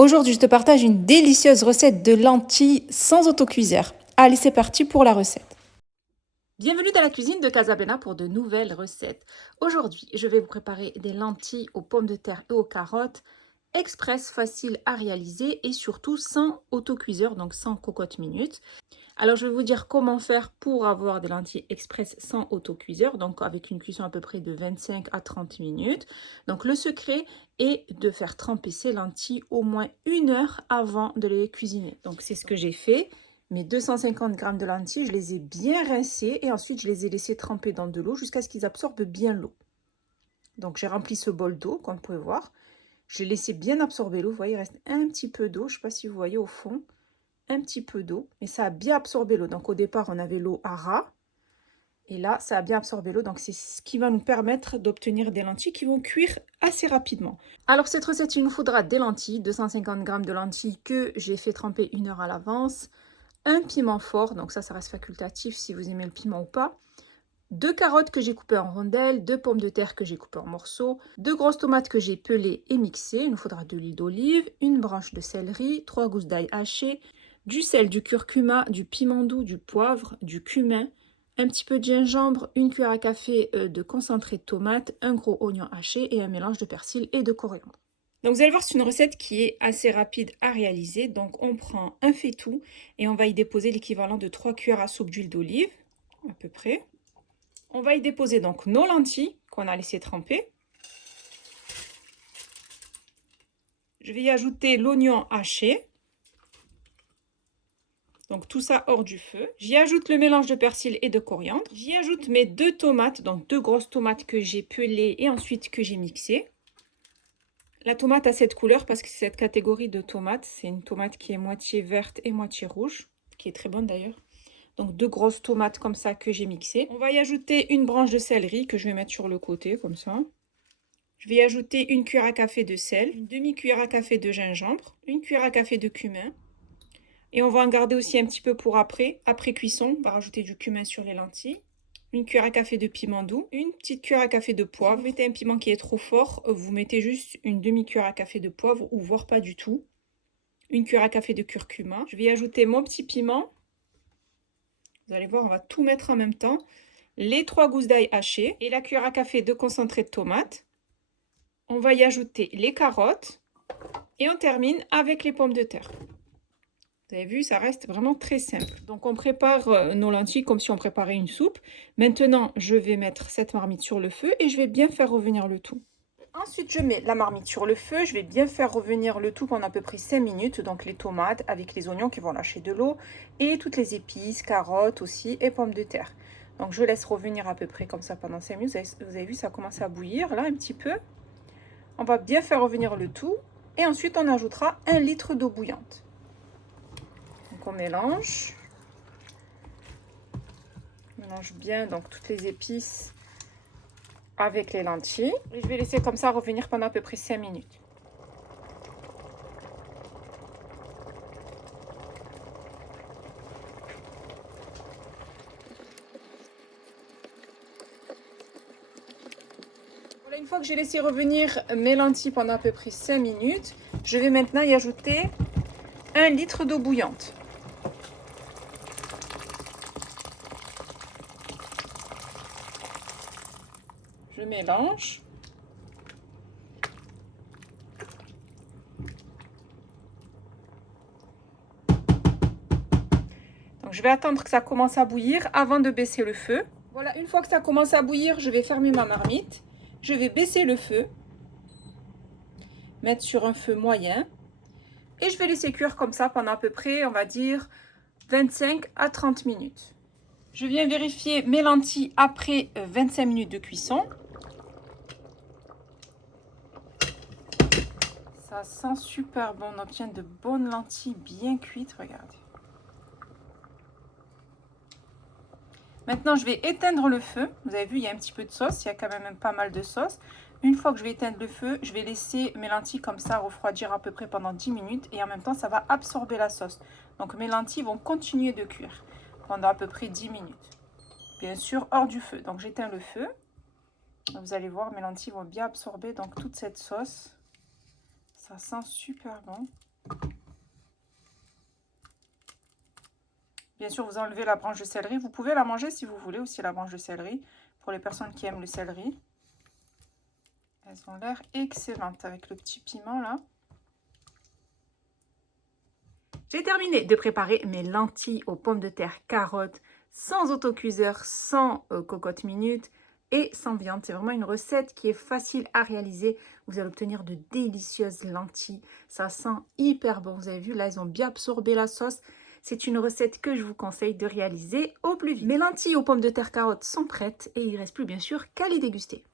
Aujourd'hui, je te partage une délicieuse recette de lentilles sans autocuiseur. Allez, c'est parti pour la recette. Bienvenue dans la cuisine de Casablanca pour de nouvelles recettes. Aujourd'hui, je vais vous préparer des lentilles aux pommes de terre et aux carottes, express, facile à réaliser et surtout sans autocuiseur, donc sans cocotte minute. Alors, je vais vous dire comment faire pour avoir des lentilles express sans autocuiseur, donc avec une cuisson à peu près de 25 à 30 minutes. Donc, le secret est de faire tremper ces lentilles au moins 1 heure avant de les cuisiner. Donc, c'est ce que j'ai fait. Mes 250 g de lentilles, je les ai bien rincées et ensuite, je les ai laissées tremper dans de l'eau jusqu'à ce qu'ils absorbent bien l'eau. Donc, j'ai rempli ce bol d'eau, comme vous pouvez voir. Je l'ai laissé bien absorber l'eau. Vous voyez, il reste un petit peu d'eau. Je ne sais pas si vous voyez au fond. Un petit peu d'eau, mais ça a bien absorbé l'eau. Donc au départ, on avait l'eau à ras. Et là, ça a bien absorbé l'eau. Donc c'est ce qui va nous permettre d'obtenir des lentilles qui vont cuire assez rapidement. Alors cette recette, il nous faudra des lentilles, 250 g de lentilles que j'ai fait tremper 1 heure à l'avance. Un piment fort, donc ça reste facultatif si vous aimez le piment ou pas. 2 carottes que j'ai coupées en rondelles, 2 pommes de terre que j'ai coupées en morceaux, 2 grosses tomates que j'ai pelées et mixées. Il nous faudra de l'huile d'olive, une branche de céleri, 3 gousses d'ail hachées, du sel, du curcuma, du piment doux, du poivre, du cumin, un petit peu de gingembre, une cuillère à café de concentré de tomate, un gros oignon haché et un mélange de persil et de coriandre. Donc vous allez voir, c'est une recette qui est assez rapide à réaliser. Donc on prend un faitout et on va y déposer l'équivalent de 3 cuillères à soupe d'huile d'olive, à peu près. On va y déposer donc nos lentilles qu'on a laissé tremper. Je vais y ajouter l'oignon haché. Donc tout ça hors du feu. J'y ajoute le mélange de persil et de coriandre. J'y ajoute mes 2 tomates, donc 2 grosses tomates que j'ai pelées et ensuite que j'ai mixées. La tomate a cette couleur parce que c'est cette catégorie de tomates. C'est une tomate qui est moitié verte et moitié rouge, qui est très bonne d'ailleurs. Donc 2 grosses tomates comme ça que j'ai mixées. On va y ajouter une branche de céleri que je vais mettre sur le côté comme ça. Je vais y ajouter une cuillère à café de sel, une demi-cuillère à café de gingembre, une cuillère à café de cumin. Et on va en garder aussi un petit peu pour après cuisson. On va rajouter du cumin sur les lentilles. Une cuillère à café de piment doux, une petite cuillère à café de poivre. Si vous mettez un piment qui est trop fort, vous mettez juste une demi-cuillère à café de poivre ou voire pas du tout. Une cuillère à café de curcuma. Je vais y ajouter mon petit piment. Vous allez voir, on va tout mettre en même temps. Les 3 gousses d'ail hachées et la cuillère à café de concentré de tomate. On va y ajouter les carottes et on termine avec les pommes de terre. Vous avez vu, ça reste vraiment très simple. Donc on prépare nos lentilles comme si on préparait une soupe. Maintenant, je vais mettre cette marmite sur le feu et je vais bien faire revenir le tout. Ensuite, je mets la marmite sur le feu. Je vais bien faire revenir le tout pendant à peu près 5 minutes. Donc les tomates avec les oignons qui vont lâcher de l'eau et toutes les épices, carottes aussi et pommes de terre. Donc je laisse revenir à peu près comme ça pendant 5 minutes. Vous avez vu, ça commence à bouillir là un petit peu. On va bien faire revenir le tout et ensuite on ajoutera 1 litre d'eau bouillante. Donc on mélange bien donc toutes les épices avec les lentilles. Et je vais laisser comme ça revenir pendant à peu près 5 minutes. Voilà, une fois que j'ai laissé revenir mes lentilles pendant à peu près 5 minutes, je vais maintenant y ajouter 1 litre d'eau bouillante. Je mélange. Donc je vais attendre que ça commence à bouillir avant de baisser le feu. Voilà, une fois que ça commence à bouillir, je vais fermer ma marmite. Je vais baisser le feu, mettre sur un feu moyen et je vais laisser cuire comme ça pendant à peu près, on va dire, 25 à 30 minutes. Je viens vérifier mes lentilles après 25 minutes de cuisson. Ça sent super bon, on obtient de bonnes lentilles bien cuites, regardez. Maintenant, je vais éteindre le feu. Vous avez vu, il y a un petit peu de sauce, il y a quand même pas mal de sauce. Une fois que je vais éteindre le feu, je vais laisser mes lentilles comme ça refroidir à peu près pendant 10 minutes. Et en même temps, ça va absorber la sauce. Donc mes lentilles vont continuer de cuire pendant à peu près 10 minutes. Bien sûr, hors du feu. Donc j'éteins le feu. Vous allez voir, mes lentilles vont bien absorber donc toute cette sauce. Ça sent super bon. Bien sûr, vous enlevez la branche de céleri. Vous pouvez la manger si vous voulez aussi, la branche de céleri, pour les personnes qui aiment le céleri. Elles ont l'air excellentes avec le petit piment là. J'ai terminé de préparer mes lentilles aux pommes de terre, carottes, sans autocuiseur, sans cocotte minute et sans viande. C'est vraiment une recette qui est facile à réaliser. Vous allez obtenir de délicieuses lentilles. Ça sent hyper bon. Vous avez vu, là, ils ont bien absorbé la sauce. C'est une recette que je vous conseille de réaliser au plus vite. Mes lentilles aux pommes de terre, carottes sont prêtes et il ne reste plus bien sûr qu'à les déguster.